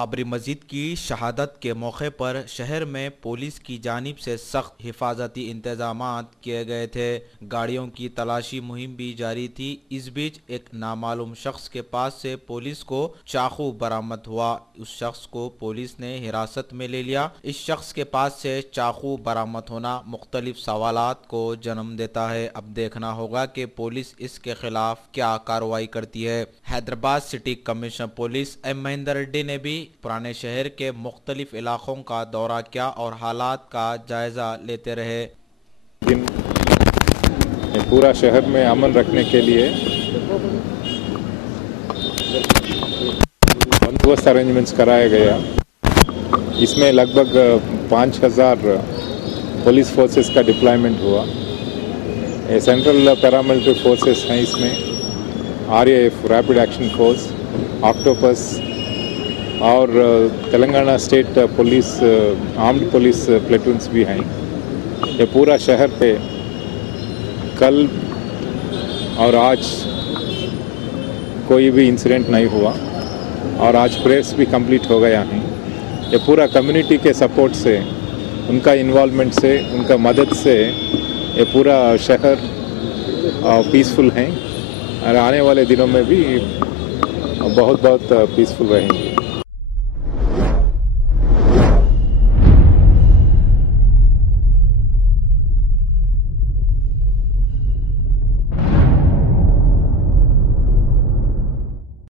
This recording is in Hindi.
बाबरी मस्जिद की शहादत के मौके पर शहर में पुलिस की जानिब से सख्त हिफाजती इंतजामात किए गए थे। गाड़ियों की तलाशी मुहिम भी जारी थी। इस बीच एक नामालूम शख्स के पास से पुलिस को चाकू बरामद हुआ। उस शख्स को पुलिस ने हिरासत में ले लिया। इस शख्स के पास से चाकू बरामद होना मुख्तलिफ सवालात को जन्म देता है। अब देखना होगा कि पुलिस इसके खिलाफ क्या कार्रवाई करती है। Hyderabad city commissioner police M Mahendra Reddy ने भी पुराने शहर के मुख्तलिफ इलाकों का दौरा किया और हालात का जायजा लेते रहे। पूरा शहर में अमन रखने के लिए बंदोबस्त अरेंजमेंट्स कराया गया। इसमें लगभग 5000 पुलिस फोर्सेस का डिप्लॉयमेंट हुआ। सेंट्रल पैरामिलिट्री फोर्सेस हैं इसमें, RAF rapid action force, octopus और Telangana state police armed police platoons भी हैं। ये पूरा शहर पे कल और आज कोई भी इंसिडेंट नहीं हुआ और आज प्रेयर्स भी कंप्लीट हो गया है। ये पूरा कम्युनिटी के सपोर्ट से, उनका इन्वॉल्वमेंट से, उनका मदद से ये पूरा शहर पीसफुल है और आने वाले दिनों में भी बहुत पीसफुल रहेंगे।